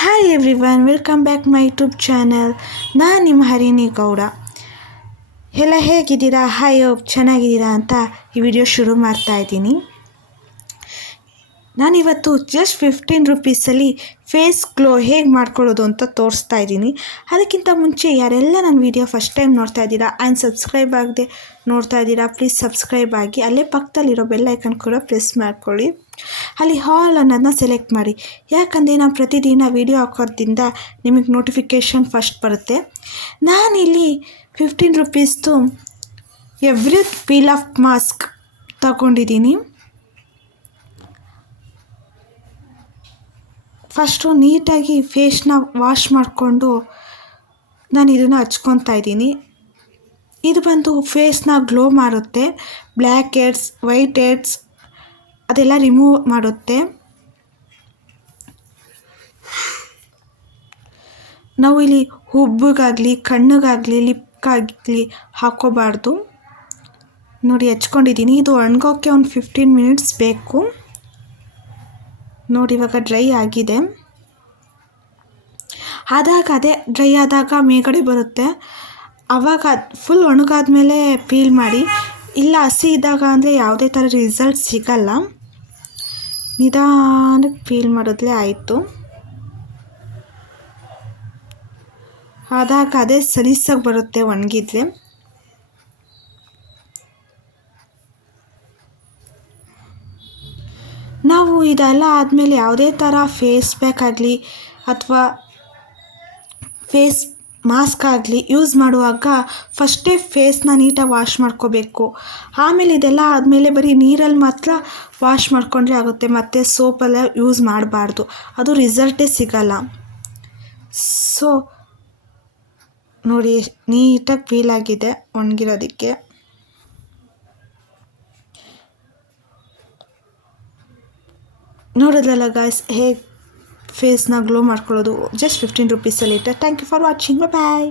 Hi everyone, welcome back my YouTube channel. ನಾನು ನಿಮ್ಮ ಹರಿಣಿ ಗೌಡ. ಎಲ್ಲ ಹೇಗಿದ್ದೀರಾ? ಚೆನ್ನಾಗಿದ್ದೀರಾ ಅಂತ ಈ ವಿಡಿಯೋ ಶುರು ಮಾಡ್ತಾ ಇದ್ದೀನಿ. ನಾನಿವತ್ತು ಜಸ್ಟ್ 15 ರುಪೀಸಲ್ಲಿ ಫೇಸ್ ಗ್ಲೋ ಹೇಗೆ ಮಾಡ್ಕೊಳ್ಳೋದು ಅಂತ ತೋರಿಸ್ತಾ ಇದ್ದೀನಿ. ಅದಕ್ಕಿಂತ ಮುಂಚೆ ಯಾರೆಲ್ಲ ನನ್ನ ವಿಡಿಯೋ ಫಸ್ಟ್ ಟೈಮ್ ನೋಡ್ತಾ ಇದ್ದೀರಾ ಆ್ಯಂಡ್ ಸಬ್ಸ್ಕ್ರೈಬ್ ಆಗದೆ ನೋಡ್ತಾ ಇದ್ದೀರಾ, ಪ್ಲೀಸ್ ಸಬ್ಸ್ಕ್ರೈಬ್ ಆಗಿ. ಅಲ್ಲೇ ಪಕ್ಕದಲ್ಲಿರೋ ಬೆಲ್ ಐಕನ್ ಕೂಡ ಪ್ರೆಸ್ ಮಾಡ್ಕೊಳ್ಳಿ. ಅಲ್ಲಿ ಹಾಲ್ ಅನ್ನೋದನ್ನ ಸೆಲೆಕ್ಟ್ ಮಾಡಿ, ಯಾಕಂದರೆ ನಾನು ಪ್ರತಿದಿನ ವಿಡಿಯೋ ಹಾಕೋದ್ರಿಂದ ನಿಮಗೆ ನೋಟಿಫಿಕೇಷನ್ ಫಸ್ಟ್ ಬರುತ್ತೆ. ನಾನಿಲ್ಲಿ 15 ರುಪೀಸ್ದು ಎವ್ರಿ ಪೀಲ್ ಆಫ್ ಮಾಸ್ಕ್ ತಗೊಂಡಿದ್ದೀನಿ. ಫಸ್ಟು ನೀಟಾಗಿ ಫೇಸ್ನ ವಾಶ್ ಮಾಡಿಕೊಂಡು ನಾನು ಇದನ್ನು ಹಚ್ಕೊತಾ ಇದ್ದೀನಿ. ಇದು ಬಂದು ಫೇಸ್ನ ಗ್ಲೋ ಮಾಡುತ್ತೆ. ಬ್ಲ್ಯಾಕ್ ಹೆಡ್ಸ್, ವೈಟ್ ಹೆಡ್ಸ್ ಅದೆಲ್ಲ ರಿಮೂವ್ ಮಾಡುತ್ತೆ. ನಾವು ಇಲ್ಲಿ ಹುಬ್ಬಿಗಾಗಲಿ ಕಣ್ಣಿಗಾಗಲಿ ಲಿಪ್ಗಾಗಲಿ ಹಾಕೋಬಾರ್ದು. ನೋಡಿ ಹಚ್ಕೊಂಡಿದ್ದೀನಿ. ಇದು ಒಣಗೋಕ್ಕೆ ಒಂದು 15 ಮಿನಿಟ್ಸ್ ಬೇಕು. ನೋಡಿ ಇವಾಗ ಡ್ರೈ ಆಗಿದೆ. ಅದೇ ಡ್ರೈ ಆದಾಗ ಮೇಲ್ಗಡೆ ಬರುತ್ತೆ. ಆವಾಗ ಫುಲ್ ಒಣಗಾದ್ಮೇಲೆ ಪೀಲ್ ಮಾಡಿ. ಇಲ್ಲ ಹಸಿ ಇದ್ದಾಗ ಅಂದರೆ ಯಾವುದೇ ಥರ ರಿಸಲ್ಟ್ ಸಿಗಲ್ಲ. ನಿಧಾನಕ್ಕೆ ಪೀಲ್ ಮಾಡಿದ್ಲೇ ಆಯಿತು. ಅದೇ ಸಲೀಸಾಗಿ ಬರುತ್ತೆ ಒಣಗಿದ್ರೆ. ನಾವು ಇದೆಲ್ಲ ಆದಮೇಲೆ ಯಾವುದೇ ಥರ ಫೇಸ್ ಪ್ಯಾಕ್ ಆಗಲಿ ಅಥವಾ ಫೇಸ್ ಮಾಸ್ಕ್ ಆಗಲಿ ಯೂಸ್ ಮಾಡುವಾಗ ಫಸ್ಟೇ ಫೇಸ್ನ ನೀಟಾಗಿ ವಾಶ್ ಮಾಡ್ಕೋಬೇಕು. ಆಮೇಲೆ ಇದೆಲ್ಲ ಆದಮೇಲೆ ಬರೀ ನೀರಲ್ಲಿ ಮಾತ್ರ ವಾಶ್ ಮಾಡಿಕೊಂಡ್ರೆ ಆಗುತ್ತೆ. ಮತ್ತು ಸೋಪೆಲ್ಲ ಯೂಸ್ ಮಾಡಬಾರ್ದು, ಅದು ರಿಸಲ್ಟೇ ಸಿಗಲ್ಲ. ಸೊ ನೋಡಿ ನೀಟಾಗಿ ಫೀಲ್ ಆಗಿದೆ ಒಣಗಿರೋದಕ್ಕೆ. ನೋಡೋದಲ್ಲ ಗಾಯ್ಸ್ ಹೇಗೆ ಫೇಸ್ನ ಗ್ಲೋ ಮಾಡ್ಕೊಳ್ಳೋದು ಜಸ್ಟ್ 15 ರುಪೀಸಲ್ಲಿ. Thank you for watching. Bye.